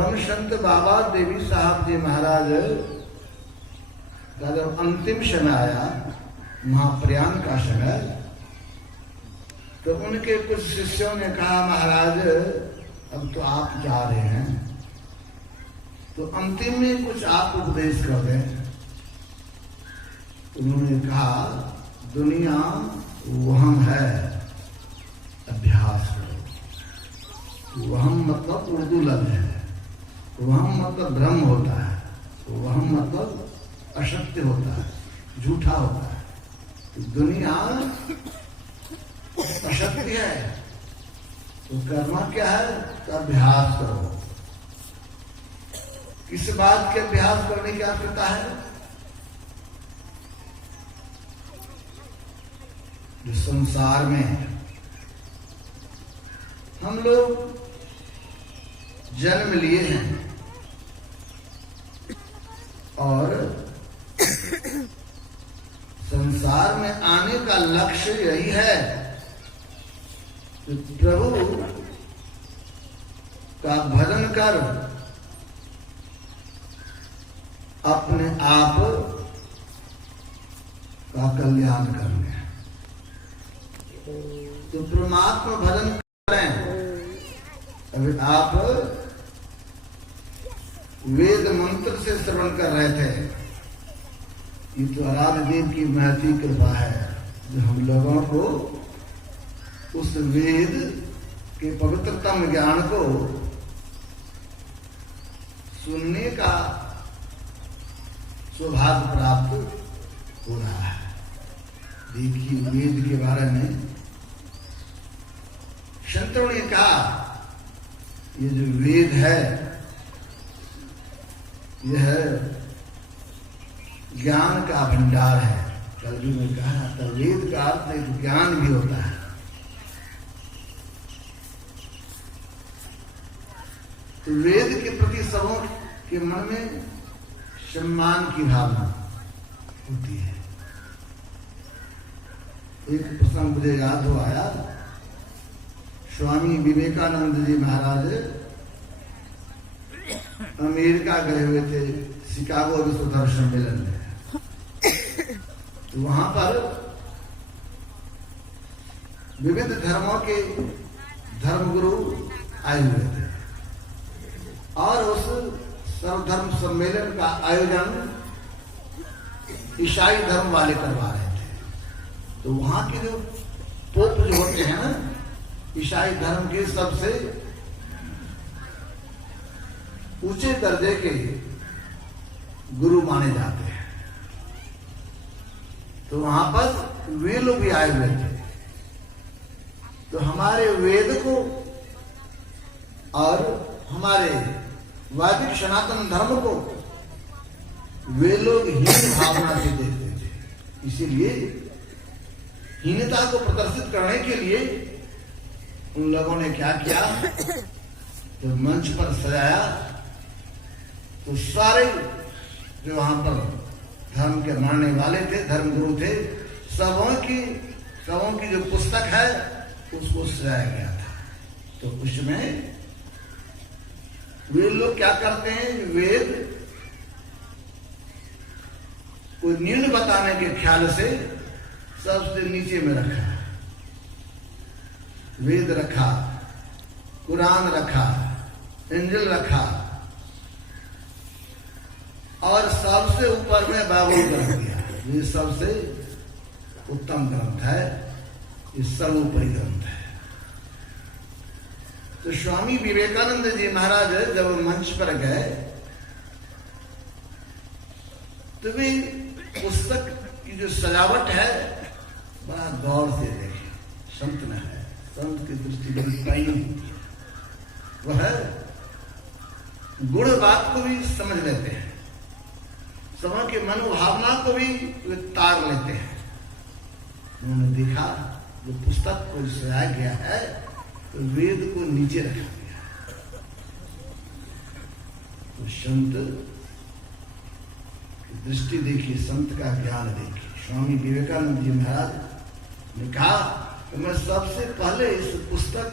परम संत बाबा देवी साहब जी महाराज का जब अंतिम समय आया, महाप्रयाण का समय, तो उनके कुछ शिष्यों ने कहा, महाराज अब तो आप जा रहे हैं, तो अंतिम में कुछ आप उपदेश कर दें। उन्होंने कहा, दुनिया वहम है, अभ्यास करो। वहम मतलब उर्दू लफ्ज है, वहम मतलब भ्रम होता है, वहम मतलब असत्य होता है, झूठा होता है। तो दुनिया असत्य है, तो करना क्या है? तो अभ्यास करो। किस बात के अभ्यास करने की आवश्यकता है? जो संसार में हम लोग जन्म लिए हैं और संसार में आने का लक्ष्य यही है कि प्रभु का भजन कर अपने आप का कल्याण करने। तो परमात्मा भजन करें। अभी आप वेद मंत्र से श्रवण कर रहे थे, ये तो आराध्य देव की महती कृपा है जो हम लोगों को उस वेद के पवित्रतम ज्ञान को सुनने का सौभाग्य प्राप्त हो रहा है। देखिए, वेद के बारे में संतों ने कहा, ये जो वेद है यह ज्ञान का भंडार है। कलयुग में कहा था, वेद का अर्थ एक ज्ञान भी होता है। तो वेद के प्रति सबों के मन में सम्मान की भावना होती है। एक प्रसंग मुझे याद हो आया, स्वामी विवेकानंद जी महाराज अमेरिका गए हुए थे शिकागो विश्व धर्म सम्मेलन में। तो वहां पर विविध धर्मों के धर्मगुरु आए हुए थे और उस सर्वधर्म सम्मेलन का आयोजन ईसाई धर्म वाले करवा रहे थे। तो वहां के जो पोप जो होते हैं ना, ईसाई धर्म के सबसे ऊंचे दर्जे के गुरु माने जाते हैं। तो वहां पर वे लोग भी आए हुए थे। तो हमारे वेद को और हमारे वैदिक सनातन धर्म को वे लोग हीन भावना से देखते थे। इसीलिए हीनता को प्रदर्शित करने के लिए उन लोगों ने क्या किया, तो मंच पर सजाया। तो सारे जो वहां पर धर्म के मानने वाले थे, धर्मगुरु थे, सबों की जो पुस्तक है उसको सजाया गया था। तो उसमें वे लोग क्या करते हैं, वेद को न्यून बताने के ख्याल से सबसे नीचे में रखा। वेद रखा, कुरान रखा, इंजिल रखा और सबसे ऊपर में बाइबल रख दिया। ये सबसे उत्तम ग्रंथ है, ये सर्वोपरि ग्रंथ है। तो स्वामी विवेकानंद जी महाराज जब मंच पर गए तो भी पुस्तक की जो सजावट है बड़ा गौर से देखे। संत में है, संत की दृष्टि बड़ी पाई होती है, वह गुण बात को भी समझ लेते हैं, समय के मनोभावना को भी वे तार लेते हैं। उन्होंने देखा जो पुस्तक को सजाया गया है तो वेद को नीचे रखा गया। तो संत की दृष्टि देखिए, संत का ज्ञान देखिए। स्वामी विवेकानंद जी महाराज ने कहा कि मैं सबसे पहले इस पुस्तक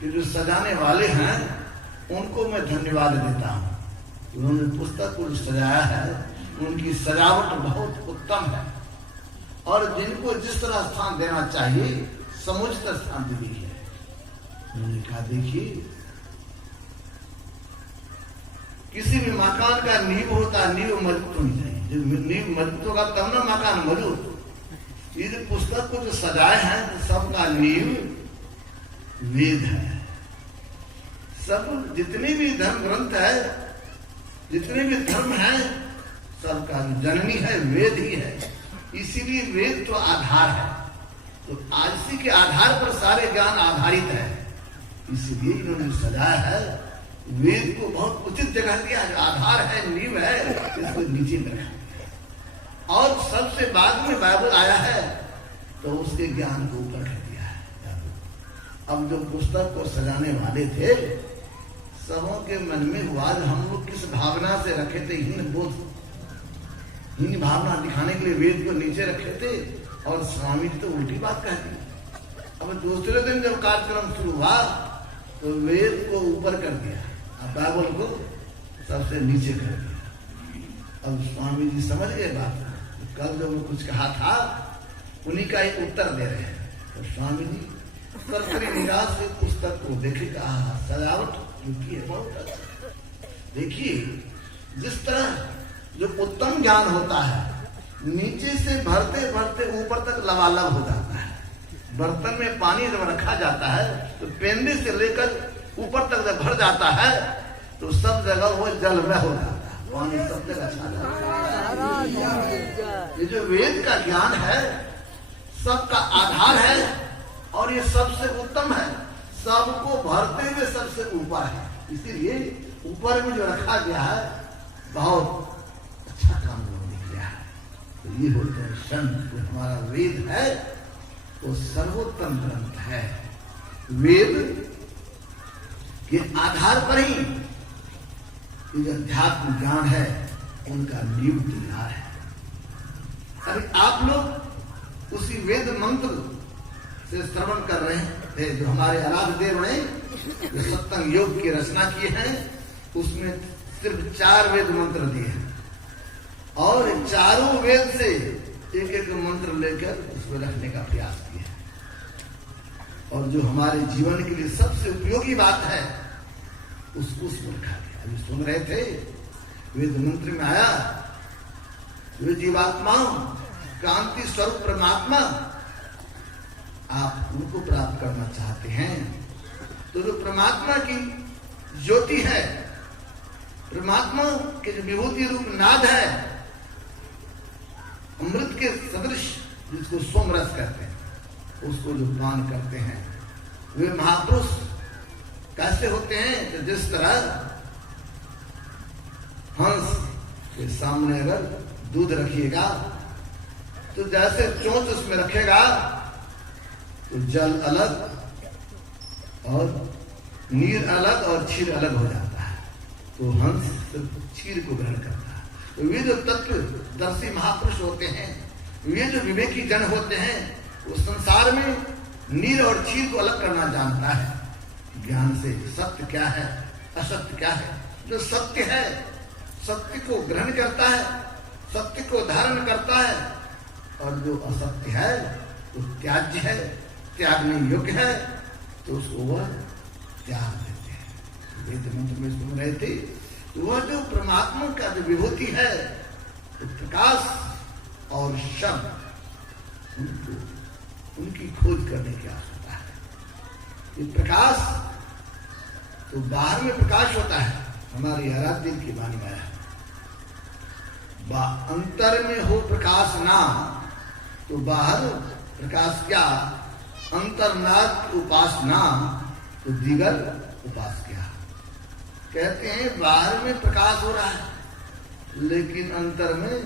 के जो सजाने वाले हैं उनको मैं धन्यवाद देता हूँ। उन्होंने पुस्तक को सजाया है, उनकी सजावट बहुत उत्तम है और जिनको जिस तरह स्थान देना चाहिए समुचित स्थान दी है। उन्होंने कहा देखिए, किसी भी मकान का नींव होता है, नींव मजबूत होनी चाहिए। जब नींव मजबूत होगा तब ना मकान मजबूत। इस पुस्तक को जो सजाए हैं सबका नींव वेद है। सब जितने भी धर्म ग्रंथ है, जितने भी धर्म है, सबका जननी है वेद ही है। इसीलिए वेद तो आधार है। तो इसी के आधार पर सारे ज्ञान आधारित है। इसीलिए इन्होंने सजाया है, वेद को बहुत उचित जगह दिया। आधार है, नींव है, इसको नीचे में रखा और सबसे बाद में बाइबल आया है तो उसके ज्ञान को ऊपर कर दिया है। अब जो पुस्तक को सजाने वाले थे सबों के मन में हुआ हम लोग किस भावना से रखे थे, हीन बोध, हीन भावना दिखाने के लिए वेद को नीचे रखे थे और स्वामी जी तो उल्टी बात कह दी। अब दूसरे दिन जब कार्यक्रम शुरू हुआ तो वेद को ऊपर कर दिया, बाइबल को सबसे नीचे कर दिया। अब स्वामी जी समझ गए बात। कल जो वो कुछ कहा था उन्हीं का एक उत्तर दे रहे हैं। तो स्वामी जी सरसरी निगाह से पुस्तक को देखेगा, सजावट जो की है बहुत अच्छा। देखिए जिस तरह जो उत्तम ज्ञान होता है नीचे से भरते भरते ऊपर तक लबालब हो जाता है। बर्तन में पानी जब रखा जाता है तो पेंदे से लेकर ऊपर तक जब भर जाता है तो सब जगह वो जलमय हो जाता है, पानी सब जगह छा जाता है। ये जो वेद का ज्ञान है सबका आधार है और ये सबसे उत्तम है, सबको भरते हुए सबसे ऊपर है। इसीलिए ऊपर में जो रखा गया है बहुत अच्छा काम लोगों ने किया है। तो ये बोलते हैं संत जो हमारा वेद है वो सर्वोत्तम ग्रंथ है। वेद के आधार पर ही ये जो अध्यात्म ज्ञान है उनका नींव तैयार है। अभी आप लोग उसी वेद मंत्र से श्रवण कर रहे थे जो हमारे आराध्य देव ने जो सत्संग योग की रचना की है उसमें सिर्फ 4 वेद मंत्र दिए हैं और चारों वेद से एक एक मंत्र लेकर उसमें रखने का प्रयास किया है और जो हमारे जीवन के लिए सबसे उपयोगी बात है उसको उसमें रखा गया। अभी सुन रहे थे वेद मंत्र में आया वे जीवात्मा कांति स्वरूप परमात्मा आप उनको प्राप्त करना चाहते हैं तो जो परमात्मा की ज्योति है, परमात्मा के जो विभूति रूप नाद है, अमृत के सदृश जिसको सोमरस कहते हैं, उसको जो पान करते हैं वे महापुरुष कैसे होते हैं तो जिस तरह हंस के सामने अगर दूध रखिएगा तो जैसे चोंच उसमें रखेगा तो जल अलग और नीर अलग और क्षीर अलग हो जाता है। तो हंस क्षीर को ग्रहण करता है। तो वे जो तत्वदर्शी महापुरुष होते हैं, वे जो विवेकी जन होते हैं, वो संसार में नीर और क्षीर को अलग करना जानता है ज्ञान से। सत्य क्या है, असत्य क्या है। जो सत्य है सत्य को ग्रहण करता है, सत्य को धारण करता है और जो असत्य है वो त्याज्य है, त्यागने योग्य है तो उसको वह त्याग देते हैं। वेद मंत्र में सुन रहे थे तो वह जो परमात्मा का जो विभूति है तो प्रकाश और शब्द उनकी खोज करने की आवश्यकता है। ये प्रकाश तो बाहर में प्रकाश होता है, हमारी आराध्य की वाणी में है अंतर में हो प्रकाश नाम तो बाहर प्रकाश क्या, अंतर्नाद उपासना तो दिगर उपास क्या। कहते हैं बाहर में प्रकाश हो रहा है लेकिन अंतर में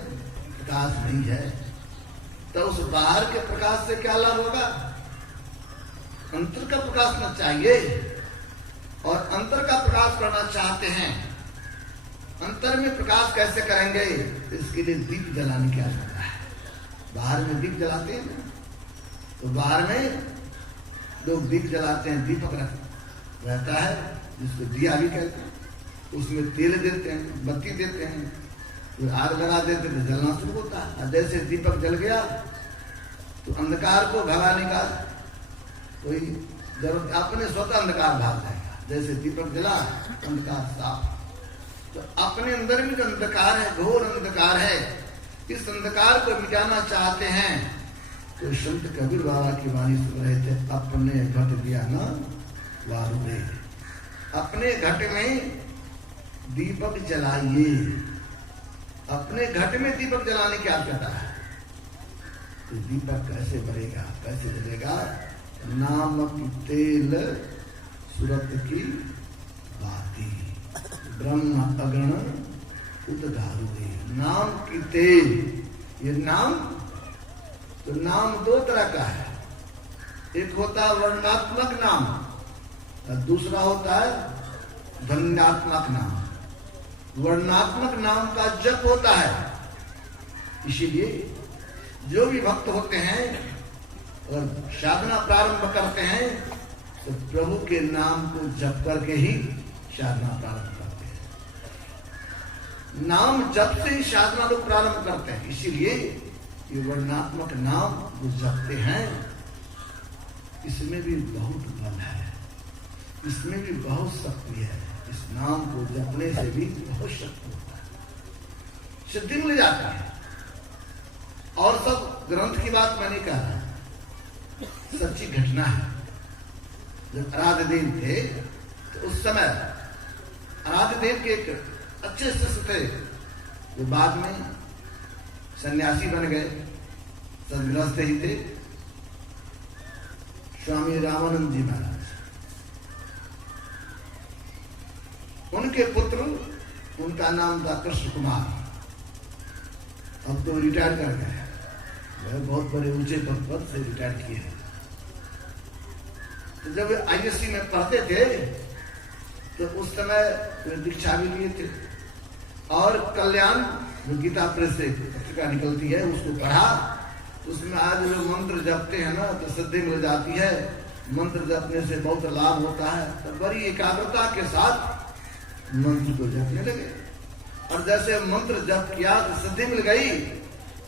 प्रकाश नहीं है तो उस बाहर के प्रकाश से क्या लाभ होगा। अंतर का प्रकाश न चाहिए और अंतर का प्रकाश करना चाहते हैं। अंतर में प्रकाश कैसे करेंगे, इसके लिए दीप जलाने की आवश्यकता है। बाहर में दीप जलाते हैं ना, तो बाहर में लोग दीप जलाते हैं, दीपक रहता है जिसको दिया भी कहते हैं, उसमें तेल देते हैं, बत्ती देते हैं, फिर आग लगा देते तो जलना शुरू होता है। जैसे दीपक जल गया तो अंधकार को भगाने का कोई जरूरत, अपने स्वतः अंधकार भाग जाएगा। जैसे दीपक जला अंधकार साफ। तो अपने अंदर भी जो अंधकार है, घोर अंधकार है, इस अंधकार को मिटाना चाहते हैं तो संत कबीर बाबा की वाणी सुन रहे थे, अपने घट दिया न वारुरे, अपने घट में दीपक जलाइए। अपने घट में दीपक जलाने की आवश्यकता है। तो दीपक कैसे बढ़ेगा, कैसे जलेगा? नामक तेल सुरत की बाती, ब्रह्म अगण उदगारुए। नाम की तेल, ये नाम, तो नाम दो तरह का है। एक होता है वर्णात्मक नाम और दूसरा होता है ध्वन्यात्मक नाम। वर्णात्मक नाम का जप होता है। इसीलिए जो भी भक्त होते हैं और साधना प्रारंभ करते हैं तो प्रभु के नाम को जप करके ही साधना प्रारंभ करते हैं। नाम जप से ही साधना लोग प्रारंभ करते हैं। इसीलिए ये वर्णात्मक नाम जो जपते हैं इसमें भी बहुत बल है, इसमें भी बहुत शक्ति है। इस नाम को जपने से भी बहुत शक्ति होता है, सिद्धि मिल जाती है। और सब ग्रंथ की बात मैं नहीं कह रहा, सच्ची घटना है। जब आराध्य देव थे तो उस समय आराध्य देव के एक अच्छे शिष्य थे जो बाद में सन्यासी बन गए, सदगृहस्थ ही थे, स्वामी रामानंद जी महाराज। उनके पुत्र, उनका नाम था कृष्ण कुमार, अब तो रिटायर कर गए, वह बहुत बड़े ऊंचे पद पर से रिटायर किए हैं। तो जब आईएससी में पढ़ते थे तो उस समय दीक्षा भी लिए थे और कल्याण जो गीता प्रेस से पत्रिका निकलती है उसको पढ़ा। उसमें आज जो मंत्र जपते हैं ना तो सिद्धि मिल जाती है। मंत्र जपने से बहुत लाभ होता है। तो बड़ी एकाग्रता के साथ मंत्र को जपने लगे और जैसे मंत्र जप किया तो सिद्धि मिल गई।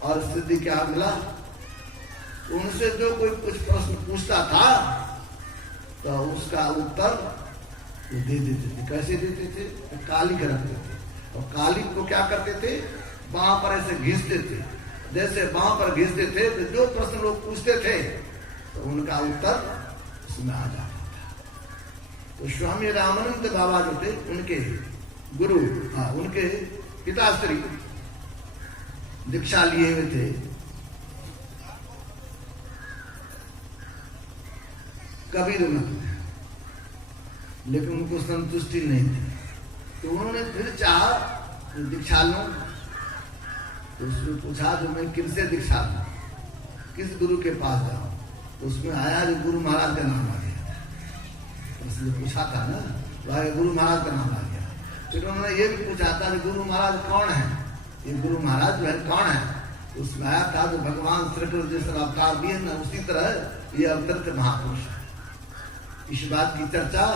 और सिद्धि क्या मिला? उनसे जो कोई कुछ प्रश्न पूछता था तो उसका उत्तर वो दे देते थे। कैसे देते थे? तो कालिक रखते थे और कालिक को क्या करते थे? वहां पर ऐसे घिसते थे। जैसे वहां पर घिसते थे तो जो प्रश्न लोग पूछते थे तो उनका उत्तर उसमें आ जाता था। तो स्वामी रामानंद बाबा जो थे उनके गुरु, उनके पिताश्री दीक्षा लिए हुए थे। कबीरनाथ, लेकिन उनको संतुष्टि नहीं थी तो उन्होंने फिर चाहा दीक्षा लूं। तो उसने पूछा जो मैं किससे दीक्षा लूं, किस गुरु के पास जाऊं? तो उसमें आया जो गुरु महाराज का नाम आ गया। तो उसने पूछा था ना, तो गुरु महाराज का नाम आ गया। फिर उन्होंने ये भी पूछा था कि गुरु महाराज कौन है? ये गुरु महाराज जो है कौन है? उसमें आया था जो भगवान श्री कृष्ण जिस अवतार दिए ना उसी तरह ये अवतरित महापुरुष है। इस बात की चर्चा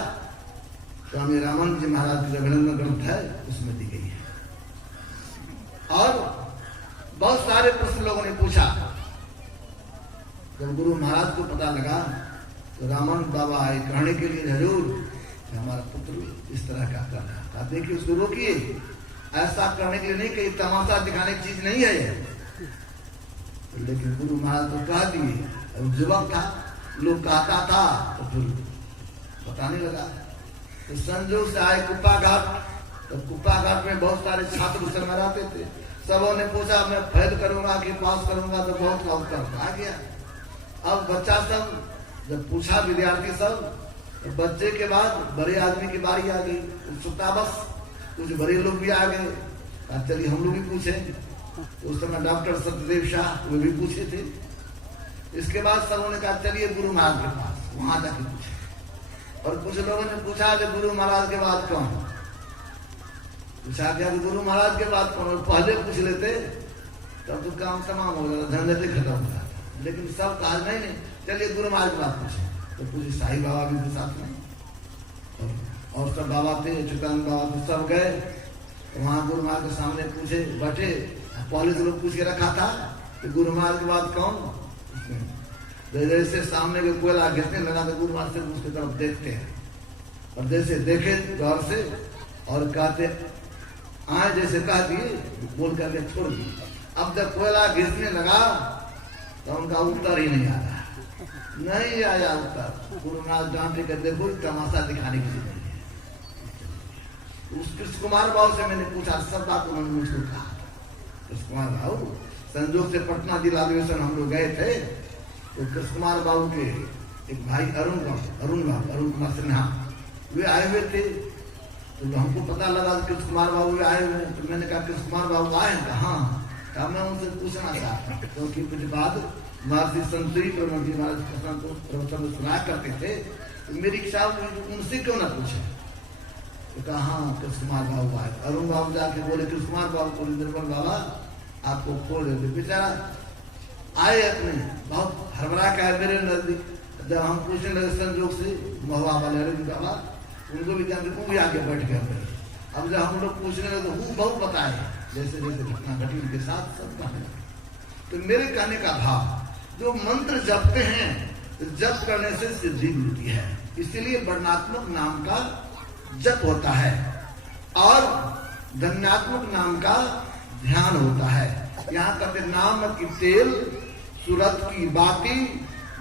स्वामी रामानंद जी महाराज का अभिनंदन ग्रंथ है उसमें दी गई है। और बहुत सारे प्रश्न लोगों ने पूछा। जब गुरु महाराज को पता लगा तो रामानंद बाबा आए कहने के लिए जरूर हमारा पुत्र इस तरह का कर रहा था, देखिए उसको रोकिए, ऐसा करने के लिए नहीं, कहीं तमाशा दिखाने की चीज नहीं है ये। लेकिन गुरु महाराज तो कह दिए। युवक था, लोग कहता था तो फिर बताने लगा। तो संजोग से आए कुप्पा घाट, तो कुप्पा घाट में बहुत सारे छात्र उस समय रहते थे। सबों ने पूछा मैं फेल करूंगा कि पास करूंगा? तो बहुत का उत्तर आ गया। अब बच्चा सब जब पूछा, विद्यार्थी सब, तो बच्चे के बाद बड़े आदमी की बारी आ गई। उत्सुकता बस, कुछ बड़े लोग भी आ गए, चलिए हम लोग भी पूछे। तो उस समय डॉक्टर सत्यदेव शाह वो भी पूछे थे। इसके बाद सबों ने कहा चलिए गुरु महाराज के पास, वहां जाके पूछे। और कुछ लोगों ने पूछा कि गुरु महाराज के बाद कौन? पूछा गया कि गुरु महाराज के बाद कौन? और पहले पूछ लेते तब तो काम तमाम हो जाता, झंझट खत्म हो जाता। लेकिन सब कहा नहीं, चलिए गुरु महाराज के बाद पूछे। तो पूछे साईं बाबा भी तो साथ में। और सब बाबा थे, चिदानंद बाबा थे, सब गए वहां गुरु महाराज के सामने पूछे, बैठे। पहले तो लोग पूछ के रखा था कि गुरु महाराज के बाद कौन। जैसे सामने के कोयला घिसने लगा तो गुरु महाराज से उसकी तरफ देखते हैं और जैसे देखे गौर से और कहते आए, जैसे कह दिए बोल करके छोड़ दिए। अब जब कोयला घिसने लगा तो उनका उत्तर ही नहीं आ रहा, नहीं आया उत्तर। गुरु महाराज डांटे कर देखो तमाशा दिखाने के लिए नहीं है। उस कृष्ण कुमार बाबू से मैंने पूछा, सब बात उन्होंने मुझको कहा। कृष्ण कुमार बाबू संजोग से पटना जिला अधिवेशन हम लोग गए थे, तो कृष्ण कुमार बाबू के एक भाई अरुण कुमार सिन्हा वे आए हुए थे। तो हमको पता लगा कृष्ण कुमार बाबू वे आए हुए। तो मैंने कहा कृष्ण कुमार बाबू आए हैं? कहा हाँ। मैं उनसे पूछना चाहता हूँ, क्योंकि कुछ बाद महर्षि संतरी प्रवृत्ति महाराज को प्रवचन सुनाया करते थे, तो मेरी इच्छा उनसे क्यों ना पूछे। तो कहा हाँ कृष्ण कुमार बाबू आए। अरुण बाबू जाके बोले कृष्ण कुमार बाबू को, निर्मल बाबा आपको खोल देते। बेचारा आए अपने बहुत हड़बड़ा का है मेरे नजदीक। जब हम पूछने लगे संजोग से महुआ वाले अरुण बाबा, उनको भी जानते वो भी आके बैठ गए। अब जब हम लोग पूछने लगे तो वो बहुत बताए जैसे जैसे घटना घटी उनके साथ सब कहने लगे। तो मेरे कहने का भाव, जो मंत्र जपते हैं जप करने से सिद्धि मिलती है, इसीलिए वर्णात्मक नाम का जप होता है और धन्यात्मक नाम का ध्यान होता है। यहाँ कहते नाम की तेल सूरत की बाती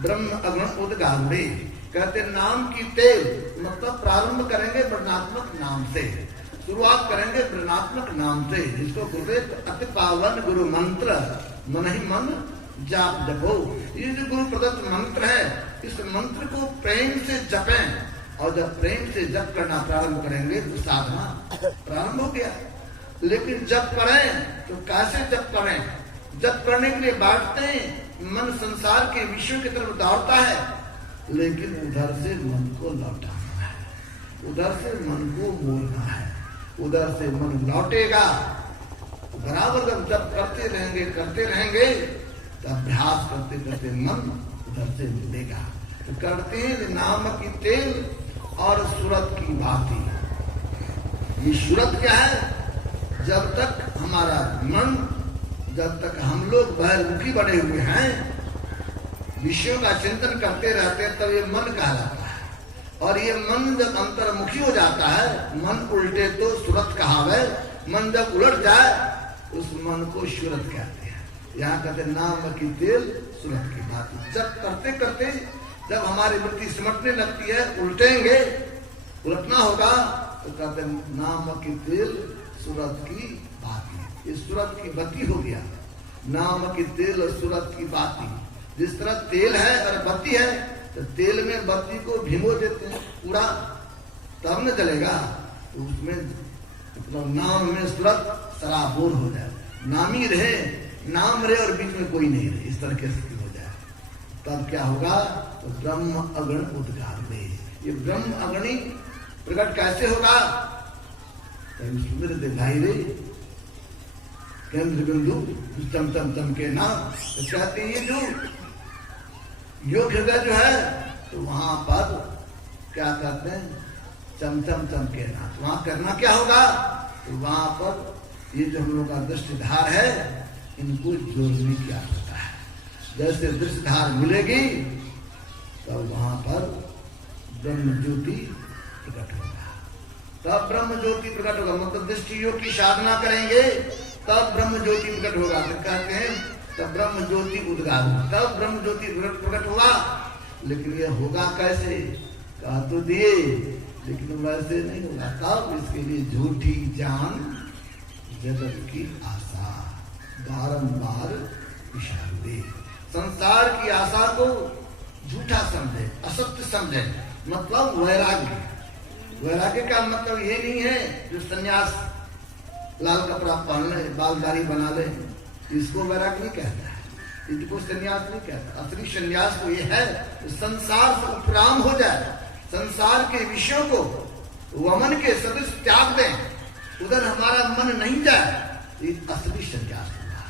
ब्रह्म अग्न उद्गारे। कहते नाम की तेल मतलब प्रारंभ करेंगे वर्णात्मक नाम से, शुरुआत करेंगे वर्णात्मक नाम से। जिसको बोलते अति पावन गुरु मंत्र मन ही मन जाप जपो। ये जो गुरु प्रदत्त मंत्र है, इस मंत्र को प्रेम से जपें। और जब प्रेम से जप करना प्रारंभ करेंगे तो साधना प्रारंभ हो गया। लेकिन जप करें तो कैसे जप करें? जप करने के लिए बांटते हैं, मन संसार के विषयों की तरफ दौड़ता है, लेकिन उधर से मन को लौटाना है, उधर से मन को मोड़ना है। उधर से मन लौटेगा बराबर जब जप करते रहेंगे तो अभ्यास करते करते मन उधर से मिलेगा। तो करते हैं नाम की तेल और सूरत की बाती। ये सूरत क्या है? जब तक हमारा मन, जब तक हम लोग बहिर्मुखी बने हुए हैं, विषयों का चिंतन करते रहते हैं, तब ये मन कहलाता है। और ये मन जब अंतर्मुखी हो जाता है, मन उल्टे तो सूरत कहावे, मन जब उलट जाए उस मन को सूरत कहते हैं। यहाँ कहते नाम की तेल सूरत की बाती। जब करते करते जब हमारी वृत्ति सिमटने लगती है, उल्टेंगे, उलटना होगा, तो कहते नाम की तेल सूरत की बाती। इस सूरत की बत्ती हो गया, नाम की तेल और सूरत की बाती। जिस तरह तेल है और बत्ती है, तो तेल में बत्ती को भिगो देते हैं पूरा, तब न जलेगा। तो उसमें मतलब नाम में सूरत सराबोर हो जाए, नामी रहे, नाम रहे और बीच में कोई नहीं रहे, इस तरह की स्थिति हो जाए, तब क्या होगा? तो ब्रह्म अगण उद्गार में। ये ब्रह्म अग्नि प्रकट कैसे होगा? सुंदर दिखाई रे केंद्र बिंदु चम चम चम के नाम। तो कहते हैं जो योग हृदय जो है, तो वहां पर क्या करते हैं? चम चम चम के नाम। वहां करना क्या होगा? तो वहां पर ये जो हम लोग का दृष्टिधार है, इनको जोड़ने की आवश्यकता है। जैसे दृष्टिधार मिलेगी तो वहां पर ब्रह्म ज्योति प्रकट होगा। तब ब्रह्म ज्योति प्रकट होगा, मतलब दृष्टि योग की साधना करेंगे तब ब्रह्म ज्योति प्रकट होगा। तो कहते हैं तब ब्रह्म ज्योति उद्गार, तब ब्रह्म ज्योति प्रकट होगा। लेकिन ये होगा कैसे? कहा तो दिए, लेकिन वैसे नहीं होगा। तब इसके लिए झूठी जान जगत की आशा बारंबार विचार दे। संसार की आशा को झूठा समझे, असत्य समझे, मतलब वैराग्य। वैराग्य का मतलब ये नहीं है जो सन्यास लाल कपड़ा पहन ले, बाल दाढ़ी बना ले, इसको वैराग्य नहीं कहता है, इसको सन्यास नहीं कहता। असली सन्यास तो ये है संसार से उपराम हो जाए, संसार के विषयों को वमन के सदृश त्याग दें, उधर हमारा मन नहीं जाए, ये असली सन्यास होगा,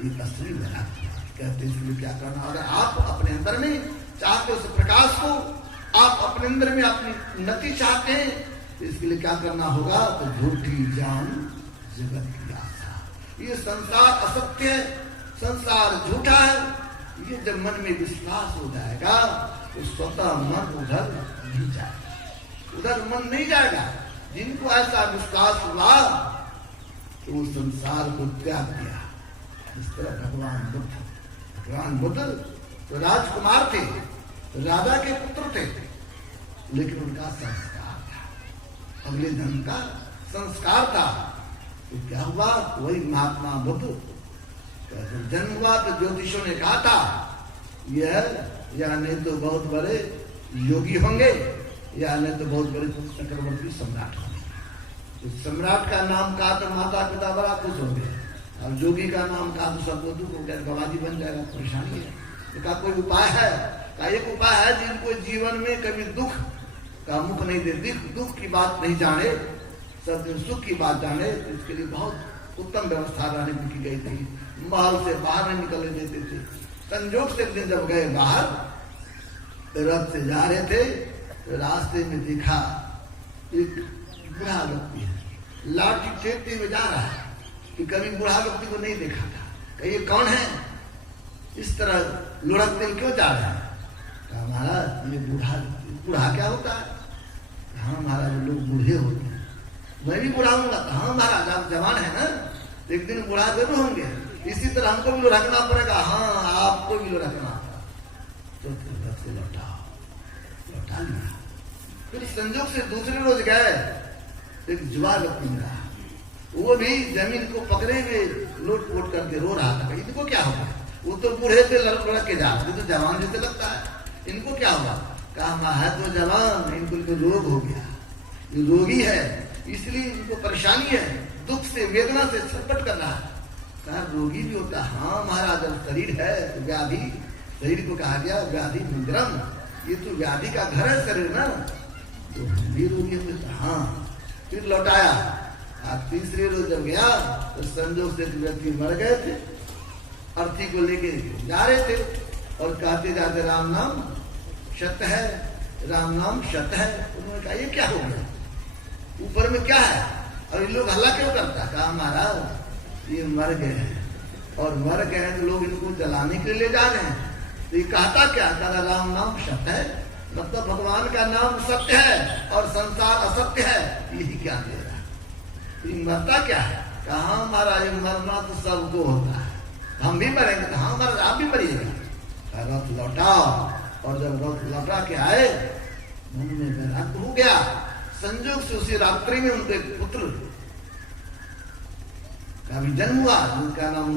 ये असली वैराग्य कहते। इसलिए क्या करना? अगर आप अपने अंदर में चाहते उस प्रकाश को आप अपने अंदर में अपनी उन्नति चाहते हैं, तो इसके लिए क्या करना होगा? तो झूठी जान जगत की आशा, ये संसार असत्य है, संसार झूठा है, ये जब मन में विश्वास हो जाएगा तो स्वतः मन उधर नहीं जाएगा, उधर मन नहीं जाएगा। जिनको ऐसा विश्वास हुआ तो वो संसार को त्याग दिया। इस तरह भगवान बुद्ध तो राजकुमार थे, राजा के पुत्र थे, लेकिन उनका संस्कार था, अगले जन्म का संस्कार था। तो क्या हुआ? वही महात्मा बुद्ध जब जन्म हुआ तो ज्योतिषों ने कहा था या नहीं तो बहुत बड़े योगी होंगे, या नहीं तो बहुत बड़े चक्रवर्ती सम्राट होंगे। तो सम्राट का नाम कहा तो माता पिता बड़ा खुश होंगे, और जोगी का नाम कहा तो सबको दुख हो गया, गवादी बन जाएगा, परेशानी है। तो का कोई उपाय है? का एक उपाय है, जिनको जीवन में कभी दुख का मुख नहीं दे, दुख की बात नहीं जाने, सब दिन सुख की बात जाने, तो इसके लिए बहुत उत्तम व्यवस्था रहने की गई थी। महल से बाहर नहीं निकलने देते थे। संजोग से एक दिन जब गए बाहर, रथ से जा रहे थे, तो रास्ते में देखा एक बूढ़ा व्यक्ति है, लाठी टेकते हुए जा रहा है, कि कभी बूढ़ा व्यक्ति को नहीं देखा था। ये कौन है? इस तरह लुढ़कते हुए क्यों जा रहे हैं? कहा महाराज ये बूढ़ा क्या होता है? हाँ महाराज लोग बूढ़े होते हैं, मैं भी बूढ़ा हूँगा। हाँ महाराज आप जवान है ना, एक दिन बूढ़ा जरूर होंगे, इसी तरह हमको भी लुढ़कना पड़ेगा। हाँ आपको भी लुढ़कना था। तो रथ से लौटा लिया। फिर संजोग से दूसरे रोज गए, एक जुआ व्यक्ति मिला, वो भी जमीन को पकड़े हुए लोट पोट करके रो रहा था। इनको क्या होगा? वो तो बूढ़े से लड़क के जा रहे, तो जवान जैसे लगता है, इनको क्या हुआ? कहा है तो जवान, इनको तो रोग हो गया, ये रोगी है, इसलिए इनको परेशानी है, दुख से वेदना से छटपट कर रहा है। कहा रोगी भी होता? हाँ महाराज जब शरीर है तो व्याधि, शरीर को कहा गया व्याधि मंदिरम, ये तो व्याधि का घर है शरीर ना, तो हम भी रोगी होते। हाँ फिर लौटाया। आज तीसरे रोज जब गया तो संजोग से व्यक्ति मर गए थे, अर्थी को लेके जा रहे थे और कहते जाते राम नाम सत्य है, राम नाम सत्य है। उन्होंने कहा ये क्या हो गया, ऊपर में क्या है, और ये लोग हल्ला क्यों करता? कहा महाराज ये मर गए हैं, और मर गए हैं तो लोग इनको जलाने के लिए ले जा रहे हैं। तो ये कहता क्या? कहा राम नाम सत्य है, मतलब भगवान का नाम सत्य है और संसार असत्य है, यही क्या दे रहा है? मरता क्या है? कहा महाराज मरना तो सबको होता है, हम भी मरेंगे। तो हाँ महाराज आप भी मरिएगा। रथ लौटाओ, और जब रथ लौटा के आए मन में वैराग्य हो गया। संजोग से उसी रात्रि में उनके पुत्र का भी जन्म हुआ, जिनका नाम